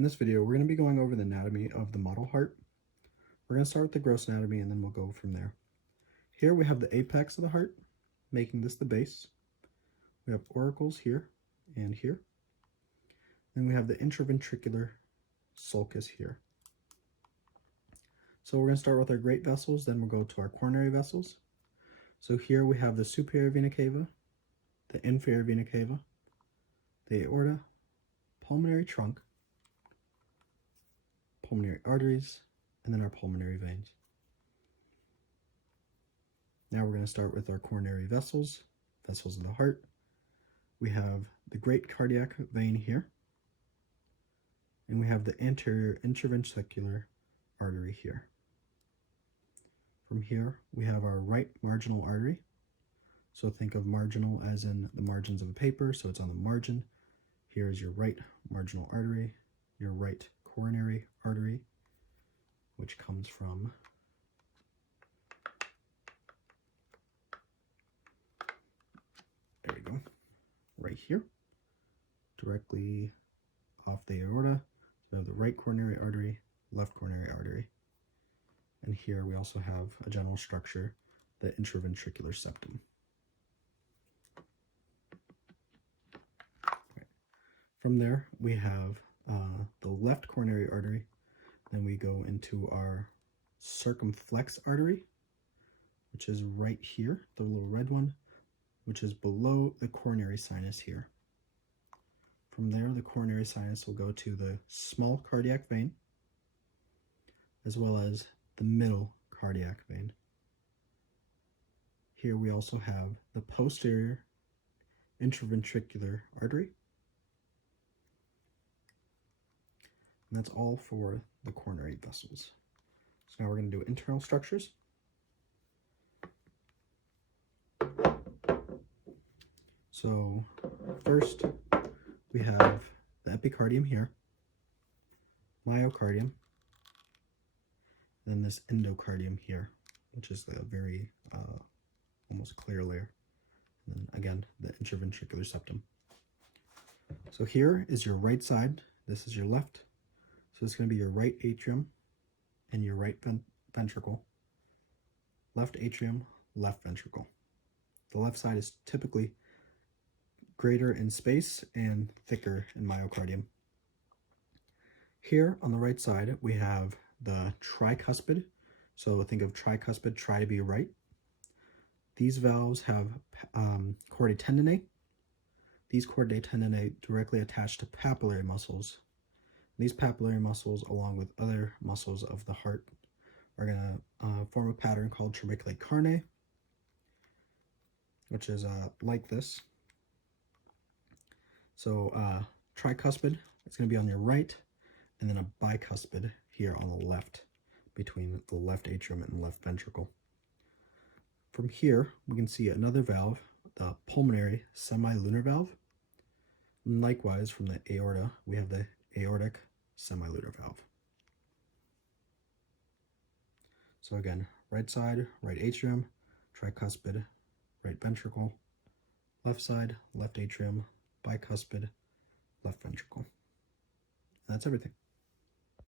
In this video, we're going to be going over the anatomy of the model heart. We're going to start with the gross anatomy and then we'll go from there. Here we have the apex of the heart, making this the base. We have auricles here and here. Then we have the intraventricular sulcus here. So we're going to start with our great vessels, then we'll go to our coronary vessels. So here we have the superior vena cava, the inferior vena cava, the aorta, pulmonary trunk, pulmonary arteries, and then our pulmonary veins. Now we're going to start with our coronary vessels, vessels of the heart. We have the great cardiac vein here, and we have the anterior intraventricular artery here. From here, we have our right marginal artery. So think of marginal as in the margins of a paper, so it's on the margin. Here is your right marginal artery, your right coronary artery, which comes from there we go, right here, directly off the aorta. So we have the right coronary artery, left coronary artery. And here we also have a general structure, the intraventricular septum. Right. From there, we have the left coronary artery. Then we go into our circumflex artery, which is right here, the little red one, which is below the coronary sinus here. From there, the coronary sinus will go to the small cardiac vein, as well as the middle cardiac vein. Here we also have the posterior intraventricular artery. And that's all for the coronary vessels. So now we're going to do internal structures. So first we have the epicardium here, myocardium, then this endocardium here, which is the very almost clear layer. And then again, the intraventricular septum. So here is your right side. This is your left. So it's going to be your right atrium and your right ventricle. Left atrium, left ventricle. The left side is typically greater in space and thicker in myocardium. Here on the right side, we have the tricuspid. So think of tricuspid, try to be right. These valves have chordae tendineae. These chordae tendineae directly attach to papillary muscles. These papillary muscles, along with other muscles of the heart, are going to form a pattern called trabeculate carne, which is like this. So tricuspid is going to be on your right, and then a bicuspid here on the left, between the left atrium and the left ventricle. From here, we can see another valve, the pulmonary semilunar valve. And likewise, from the aorta, we have the aortic semilunar valve. So again, right side, right atrium, tricuspid, right ventricle, left side, left atrium, bicuspid, left ventricle. And that's everything.